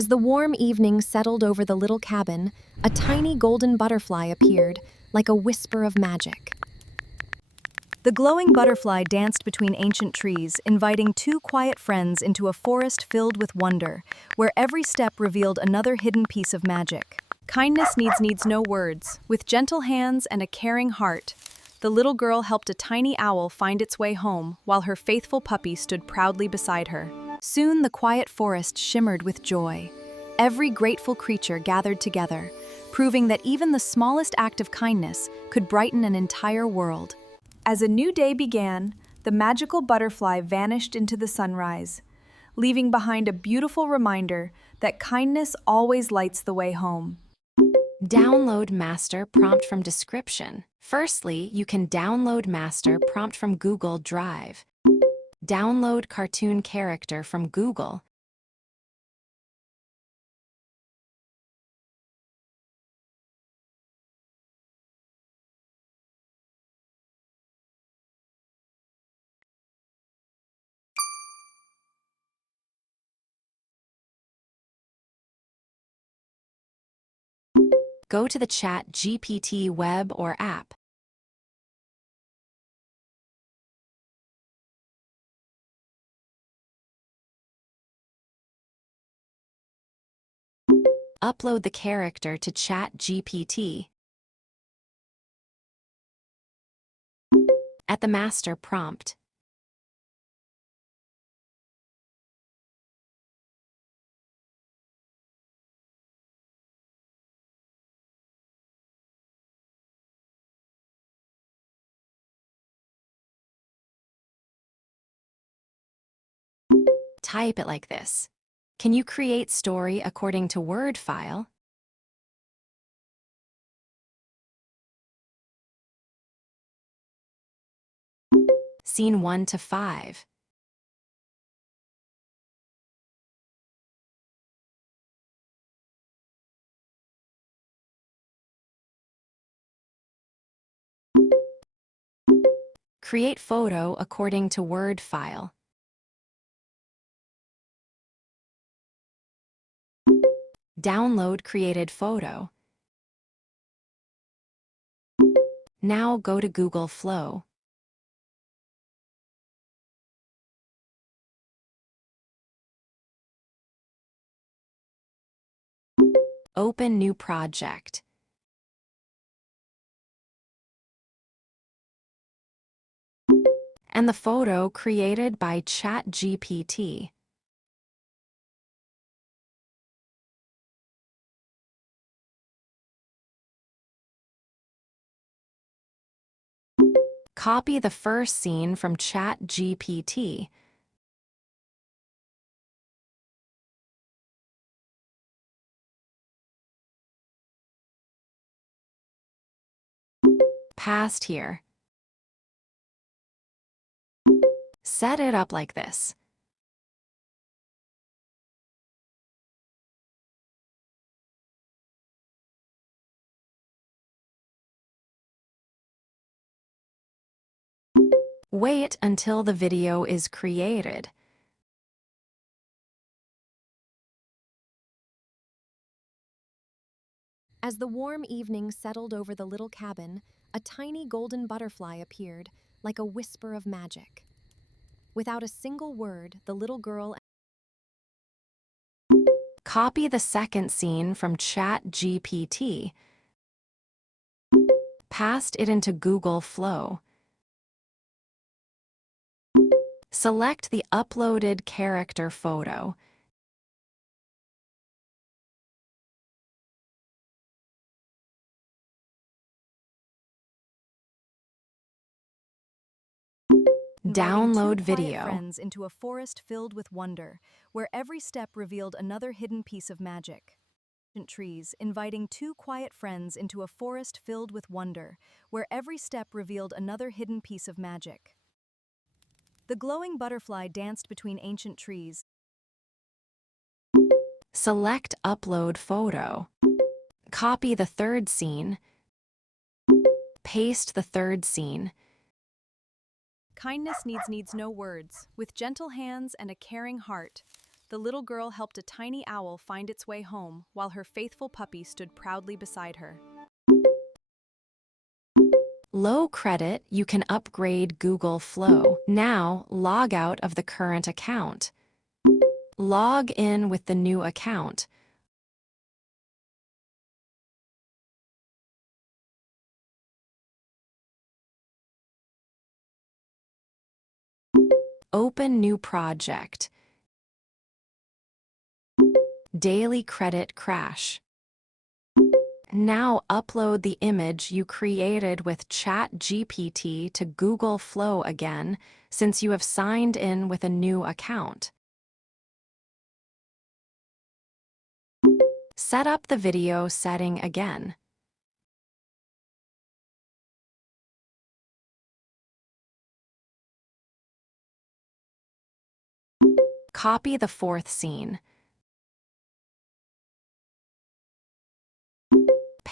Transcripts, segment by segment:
As the warm evening settled over the little cabin, a tiny golden butterfly appeared, like a whisper of magic. The glowing butterfly danced between ancient trees, inviting two quiet friends into a forest filled with wonder, where every step revealed another hidden piece of magic. Kindness needs no words. With gentle hands and a caring heart, the little girl helped a tiny owl find its way home, while her faithful puppy stood proudly beside her. Soon the quiet forest shimmered with joy. Every grateful creature gathered together, proving that even the smallest act of kindness could brighten an entire world. As a new day began, the magical butterfly vanished into the sunrise, leaving behind a beautiful reminder that kindness always lights the way home. Download master prompt from description. Firstly, you can download master prompt from Google Drive. Download cartoon character from Google. Go to the ChatGPT web or app. Upload the character to ChatGPT. At the master prompt, type it like this. Can you create story according to Word file? Scene 1 to 5. Create photo according to Word file. Download created photo. Now go to Google Flow. Open new project. And the photo created by ChatGPT. Copy the first scene from ChatGPT. Paste here. Set it up like this. Wait until the video is created. As the warm evening settled over the little cabin, a tiny golden butterfly appeared, like a whisper of magic. Without a single word, the little girl. Copy the second scene from ChatGPT. Paste it into Google Flow. Select the uploaded character photo. Download Inviting two quiet video. friends into a forest filled with wonder, where every step revealed another hidden piece of magic. Trees, inviting two quiet friends into a forest filled with wonder, where every step revealed another hidden piece of magic. The glowing butterfly danced between ancient trees. Select upload photo. Copy the third scene. Paste the third scene. Kindness needs no words. With gentle hands and a caring heart, the little girl helped a tiny owl find its way home while her faithful puppy stood proudly beside her. Low credit, you can upgrade Google Flow. Now, log out of the current account. Log in with the new account. Open new project. Daily credit crash. Now upload the image you created with ChatGPT to Google Flow again, since you have signed in with a new account. Set up the video setting again. Copy the fourth scene.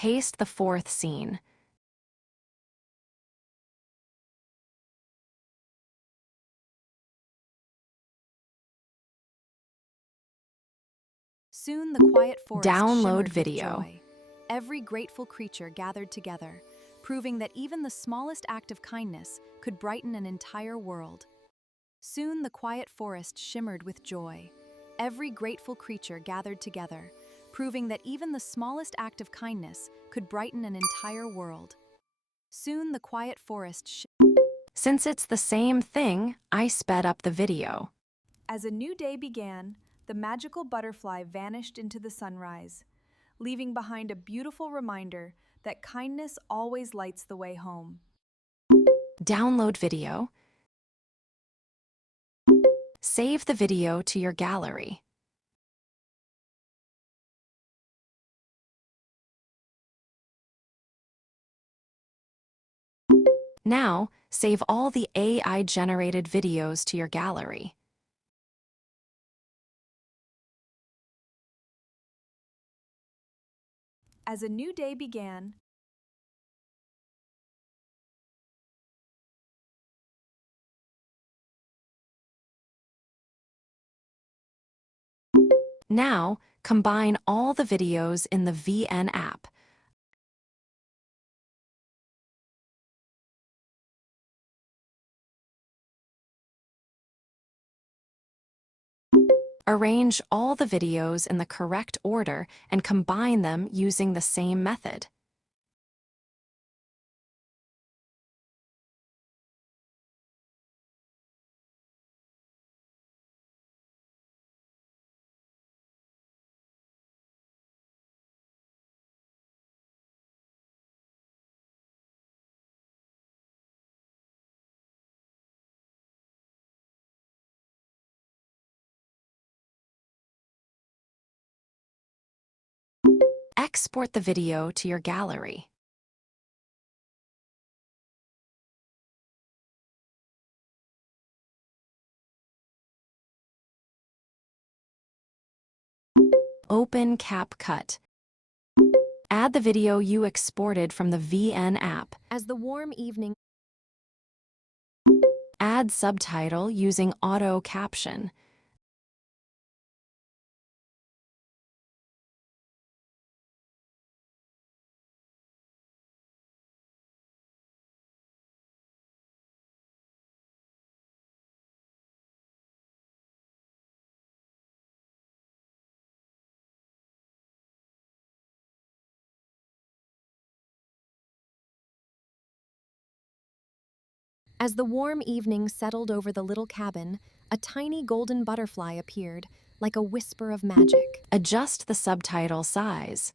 Paste the fourth scene. Soon the quiet forest Download shimmered with video. joy. Every grateful creature gathered together, proving that even the smallest act of kindness could brighten an entire world. Soon the quiet forest shimmered with joy. Every grateful creature gathered together, proving that even the smallest act of kindness could brighten an entire world. Soon the quiet forest Since it's the same thing, I sped up the video. As a new day began, the magical butterfly vanished into the sunrise, leaving behind a beautiful reminder that kindness always lights the way home. Download video. Save the video to your gallery. Now, save all the AI-generated videos to your gallery. As a new day began, Now, combine all the videos in the VN app. Arrange all the videos in the correct order and combine them using the same method. Export the video to your gallery. Open CapCut. Add the video you exported from the VN app. as the warm evening Add subtitle using auto caption. As the warm evening settled over the little cabin, a tiny golden butterfly appeared, like a whisper of magic. Adjust the subtitle size.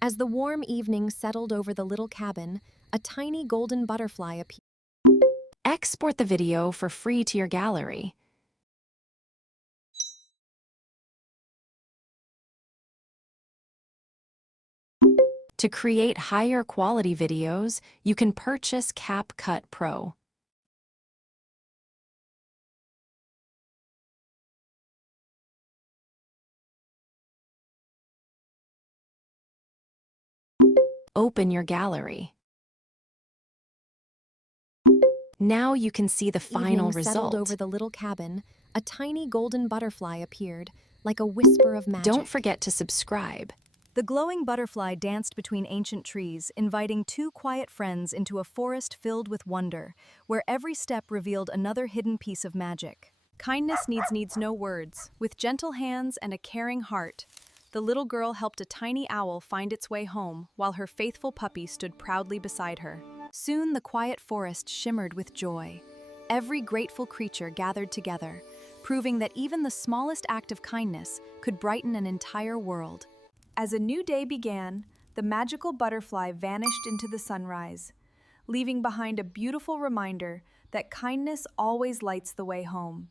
As the warm evening settled over the little cabin, a tiny golden butterfly appeared. Export the video for free to your gallery. To create higher quality videos, you can purchase CapCut Pro. Open your gallery. Now you can see the final Evening settled result. over the little cabin. A tiny golden butterfly appeared, like a whisper of magic. Don't forget to subscribe. The glowing butterfly danced between ancient trees, inviting two quiet friends into a forest filled with wonder, where every step revealed another hidden piece of magic. Kindness needs no words. With gentle hands and a caring heart, the little girl helped a tiny owl find its way home, while her faithful puppy stood proudly beside her. Soon the quiet forest shimmered with joy. Every grateful creature gathered together, proving that even the smallest act of kindness could brighten an entire world. As a new day began, the magical butterfly vanished into the sunrise, leaving behind a beautiful reminder that kindness always lights the way home.